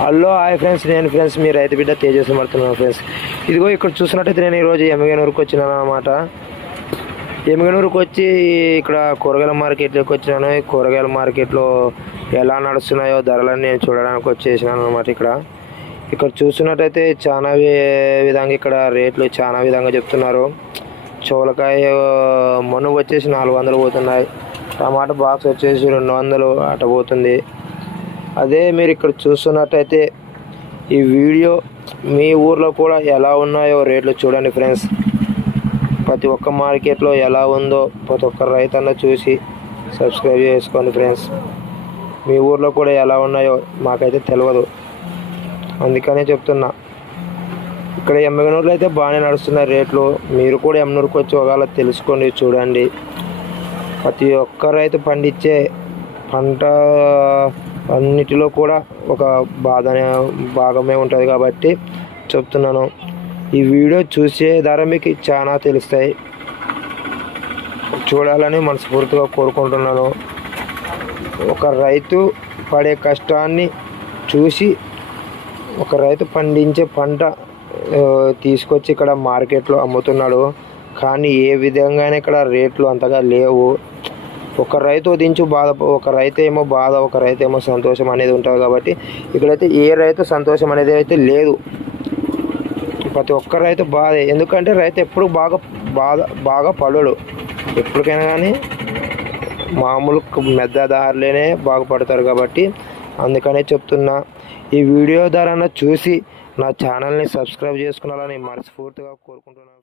Hello hi friends, నేను friends మీ రైతు బిడ్డ తేజస్వి మాట్లాడుతున్నాను ఫ్రెండ్స్. ఇదిగో ఇక్కడ చూసినట్టయితే నేను ఈరోజు ఎమ్మిగనూరుకి వచ్చినాను అనమాట. ఎమ్మిగనూరుకి వచ్చి ఇక్కడ కూరగాయల మార్కెట్లోకి వచ్చినాను. ఈ కూరగాయల మార్కెట్లో ఎలా నడుస్తున్నాయో ధరలన్నీ నేను చూడడానికి వచ్చేసినాను అనమాట. ఇక్కడ చూసినట్టయితే చాలా విధంగా ఇక్కడ రేట్లు చాలా విధంగా చెప్తున్నారు. చోలకాయ మనుగు వచ్చేసి 400 పోతున్నాయి. టమాటా బాక్స్ వచ్చేసి 200 అట పోతుంది. అదే మీరు ఇక్కడ చూస్తున్నట్టయితే ఈ వీడియో మీ ఊర్లో కూడా ఎలా ఉన్నాయో రేట్లు చూడండి ఫ్రెండ్స్. ప్రతి ఒక్క మార్కెట్లో ఎలా ఉందో ప్రతి ఒక్క రైతన్న చూసి సబ్స్క్రైబ్ చేసుకోండి ఫ్రెండ్స్. మీ ఊర్లో కూడా ఎలా ఉన్నాయో మాకైతే తెలియదు, అందుకనే చెప్తున్నా. ఇక్కడ ఎమ్మిగనూరులో అయితే బాగానే నడుస్తున్నాయి రేట్లు. మీరు కూడా ఎమ్మిగనూరుకి వచ్చి ఒకవేళ తెలుసుకోండి, చూడండి. ప్రతి ఒక్క రైతు పండించే పంట అన్నిటిలో కూడా ఒక భాగమే ఉంటుంది కాబట్టి చెప్తున్నాను. ఈ వీడియో చూసే ధర మీకు చాలా తెలుస్తాయి, చూడాలని మనస్ఫూర్తిగా కోరుకుంటున్నాను. ఒక రైతు పడే కష్టాన్ని చూసి ఒక రైతు పండించే పంట తీసుకొచ్చి ఇక్కడ మార్కెట్లో అమ్ముతున్నాడు. కానీ ఏ విధంగానే ఇక్కడ రేట్లు అంతగా లేవు. ఒక రైతు దించు బాధ, ఒక రైతు ఏమో బాధ, ఒక రైతు ఏమో సంతోషం అనేది ఉంటుంది కాబట్టి ఇక్కడైతే ఏ రైతు సంతోషం అనేది అయితే లేదు. ప్రతి ఒక్క రైతు బాధే. ఎందుకంటే రైతు ఎప్పుడు బాగా పడడు. ఎప్పటికైనా కానీ మామూలు మెద్దదారులేనే బాగుపడతారు కాబట్టి అందుకనే చెప్తున్నా. ఈ వీడియో ద్వారా చూసి నా ఛానల్ని సబ్స్క్రైబ్ చేసుకున్నారని మనస్ఫూర్తిగా కోరుకుంటున్నాను.